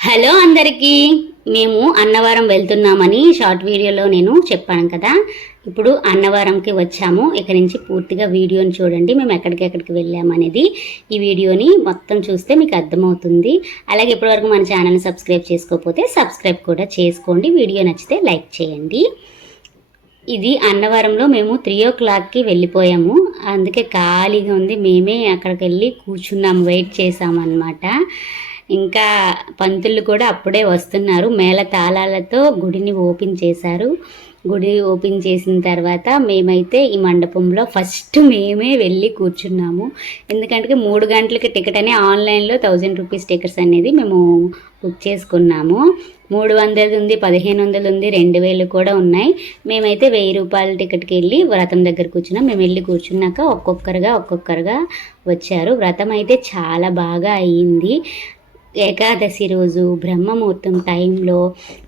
Hello అందరికీ, మేము అన్నవరం వెళ్తున్నామని షార్ట్ వీడియోలో నేను చెప్పాను కదా. ఇప్పుడు అన్నవరంకి వచ్చాము. ఇక్కడ నుంచి పూర్తిగా వీడియోని చూడండి, మేము ఎక్కడికి వెళ్ళామనేది. ఈ వీడియోని మొత్తం చూస్తే మీకు అర్థమవుతుంది. అలాగే ఇప్పటివరకు మన ఛానల్ని సబ్స్క్రైబ్ చేసుకోకపోతే సబ్స్క్రైబ్ కూడా చేసుకోండి. వీడియో నచ్చితే లైక్ చేయండి. ఇది అన్నవరంలో మేము 3 o'clockకి వెళ్ళిపోయాము. అందుకే ఖాళీగా ఉంది. మేమే అక్కడికి వెళ్ళి కూర్చున్నాము, వెయిట్ చేసామన్నమాట. ఇంకా పంతులు కూడా అప్పుడే వస్తున్నారు. మేళ తాళాలతో గుడిని ఓపెన్ చేశారు. గుడి ఓపెన్ చేసిన తర్వాత మేమైతే ఈ మండపంలో ఫస్ట్ మేమే వెళ్ళి కూర్చున్నాము. ఎందుకంటే 3 గంటలకి టికెట్ అని ఆన్లైన్లో 1000 రూపీస్ టికెట్స్ అనేది మేము బుక్ చేసుకున్నాము. 300 ఉంది, 1500 ఉంది, 2000 కూడా ఉన్నాయి. మేమైతే 1000 రూపాయల టికెట్కి వెళ్ళి వ్రతం దగ్గర కూర్చున్నాం. మేము వెళ్ళి కూర్చున్నాక ఒక్కొక్కరుగా వచ్చారు. వ్రతం అయితే చాలా బాగా అయ్యింది. ఏకాదశి రోజు బ్రహ్మముహూర్తం టైంలో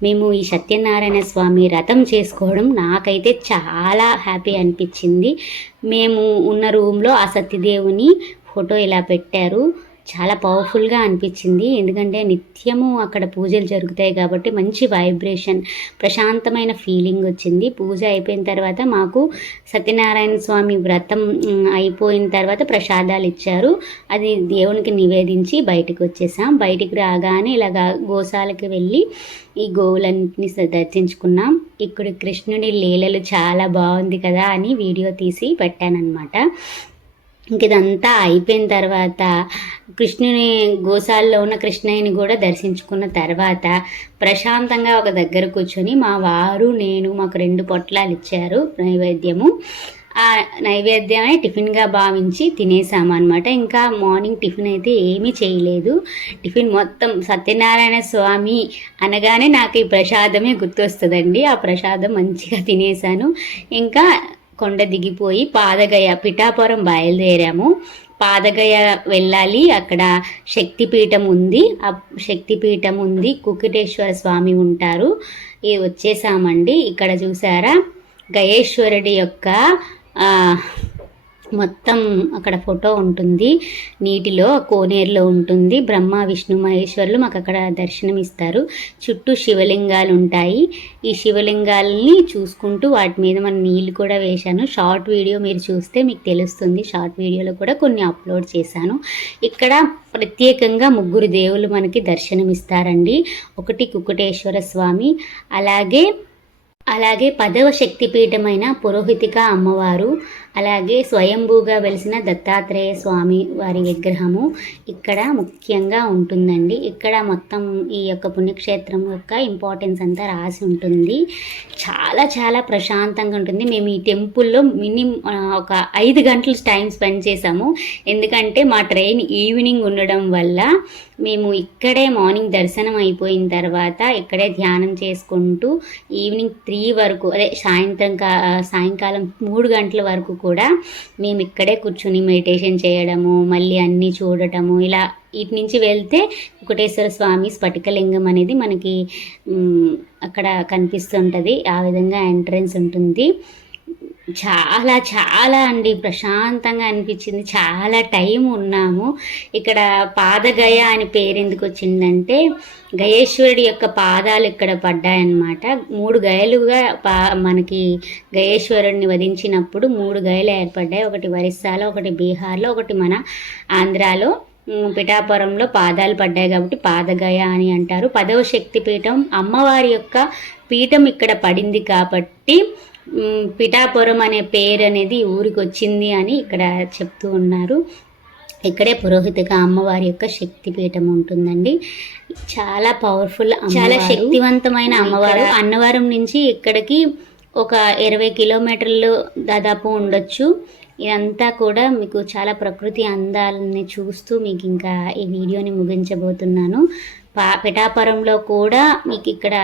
మేము ఈ సత్యనారాయణ స్వామి వ్రతం చేసుకోవడం నాకైతే చాలా హ్యాపీ అనిపించింది. మేము ఉన్న రూమ్లో ఆ సత్యదేవుని ఫోటో ఇలా పెట్టారు. చాలా పవర్ఫుల్గా అనిపించింది. ఎందుకంటే నిత్యము అక్కడ పూజలు జరుగుతాయి కాబట్టి మంచి వైబ్రేషన్, ప్రశాంతమైన ఫీలింగ్ వచ్చింది. పూజ అయిపోయిన తర్వాత మాకు సత్యనారాయణ స్వామి వ్రతం అయిపోయిన తర్వాత ప్రసాదాలు ఇచ్చారు. అది దేవునికి నివేదించి బయటకు వచ్చేసాం. బయటికి రాగానే ఇలాగా గోశాలకు వెళ్ళి ఈ గోవులన్నింటినీ దర్శించుకున్నాం. ఇక్కడ కృష్ణుడి లీలలు చాలా బాగుంది కదా అని వీడియో తీసి పెట్టానన్నమాట. ఇంక ఇదంతా అయిపోయిన తర్వాత కృష్ణుని గోశాలలో ఉన్న కృష్ణయ్యని కూడా దర్శించుకున్న తర్వాత ప్రశాంతంగా ఒక దగ్గర కూర్చొని మా వారు నేను మాకు 2 పొట్లాలు ఇచ్చారు నైవేద్యము. ఆ నైవేద్యమే టిఫిన్గా భావించి తినేసామన్నమాట. ఇంకా మార్నింగ్ టిఫిన్ అయితే ఏమీ చేయలేదు. టిఫిన్ మొత్తం సత్యనారాయణ స్వామి అనగానే నాకు ఈ ప్రసాదమే గుర్తొస్తుందండి. ఆ ప్రసాదం మంచిగా తినేసాను. ఇంకా కొండ దిగిపోయి పాదగయ పిఠాపురం బయలుదేరాము. పాదగయ వెళ్ళాలి. అక్కడ శక్తిపీఠం ఉంది. ఆ శక్తిపీఠం ఉంది. కుకుటేశ్వర స్వామి ఉంటారు. ఇది వచ్చేసామండి. ఇక్కడ చూసారా గయేశ్వరుడి యొక్క మొత్తం అక్కడ ఫోటో ఉంటుంది. నీటిలో కోనేరులో ఉంటుంది. బ్రహ్మ విష్ణు మహేశ్వరులు మాకు అక్కడ దర్శనమిస్తారు. చుట్టూ శివలింగాలు ఉంటాయి. ఈ శివలింగాలని చూసుకుంటూ వాటి మీద మన నీళ్ళు కూడా వేశాను. షార్ట్ వీడియో మీరు చూస్తే మీకు తెలుస్తుంది. షార్ట్ వీడియోలో కూడా కొన్ని అప్లోడ్ చేశాను. ఇక్కడ ప్రత్యేకంగా 3 దేవుళ్ళు మనకి దర్శనమిస్తారండి. ఒకటి కుకుటేశ్వర స్వామి, అలాగే 10వ శక్తిపీఠమైన పురోహితిక అమ్మవారు, అలాగే స్వయంభూగా వెలిసిన దత్తాత్రేయ స్వామి వారి విగ్రహము ఇక్కడ ముఖ్యంగా ఉంటుందండి. ఇక్కడ మొత్తం ఈ యొక్క పుణ్యక్షేత్రం యొక్క ఇంపార్టెన్స్ అంతా రాసి ఉంటుంది. చాలా చాలా ప్రశాంతంగా ఉంటుంది. మేము ఈ టెంపుల్లో మినిమం ఒక 5 గంటలు టైం స్పెండ్ చేసాము. ఎందుకంటే మా ట్రైన్ ఈవినింగ్ ఉండడం వల్ల మేము ఇక్కడే మార్నింగ్ దర్శనం అయిపోయిన తర్వాత ఇక్కడే ధ్యానం చేసుకుంటూ ఈవినింగ్ 3 వరకు, అదే సాయంకాలం 3 గంటల వరకు కూడా మేము ఇక్కడే కూర్చుని మెడిటేషన్ చేయడము, మళ్ళీ అన్నీ చూడటము. ఇలా ఇటు నుంచి వెళ్తే కుకుటేశ్వర స్వామి స్ఫటికలింగం అనేది మనకి అక్కడ కనిపిస్తుంటుంది. ఆ విధంగా ఎంట్రన్స్ ఉంటుంది. చాలా చాలా అండి ప్రశాంతంగా అనిపించింది. చాలా టైం ఉన్నాము ఇక్కడ. పాదగయ అని పేరు ఎందుకు వచ్చిందంటే గయేశ్వరుడి యొక్క పాదాలు ఇక్కడ పడ్డాయన్నమాట. 3 గయలుగా మనకి గయేశ్వరుడిని వధించినప్పుడు 3 గయలు ఏర్పడ్డాయి. ఒకటి ఒరిస్సాలో, ఒకటి బీహార్లో, ఒకటి మన ఆంధ్రాలో. పిఠాపురంలో పాదాలు పడ్డాయి కాబట్టి పాదగయ అని అంటారు. 10వ శక్తిపీఠం అమ్మవారి యొక్క పీఠం ఇక్కడ పడింది కాబట్టి పిఠాపురం అనే పేరు అనేది ఊరికి వచ్చింది అని ఇక్కడ చెప్తూ ఉన్నారు. ఇక్కడే పురోహితిక అమ్మవారి యొక్క శక్తిపీఠం ఉంటుందండి. చాలా పవర్ఫుల్, చాలా శక్తివంతమైన అమ్మవారు. అన్నవరం నుంచి ఇక్కడికి ఒక 20 కిలోమీటర్లు దాదాపు ఉండొచ్చు. ఇదంతా కూడా మీకు చాలా ప్రకృతి అందాలని చూస్తూ మీకు ఇంకా ఈ వీడియోని ముగించబోతున్నాను. పిఠాపురంలో కూడా మీకు ఇక్కడ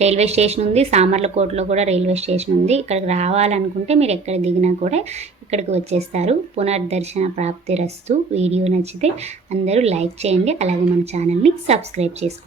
రైల్వే స్టేషన్ ఉంది. సామర్లకోటలో కూడా రైల్వే స్టేషన్ ఉంది. ఇక్కడికి రావాలనుకుంటే మీరు ఎక్కడ దిగినా కూడా ఇక్కడికి వచ్చేస్తారు. పునర్దర్శన ప్రాప్తిరస్తు. వీడియో నచ్చితే అందరూ లైక్ చేయండి. అలాగే మన ఛానల్ని సబ్స్క్రైబ్ చేసుకోండి.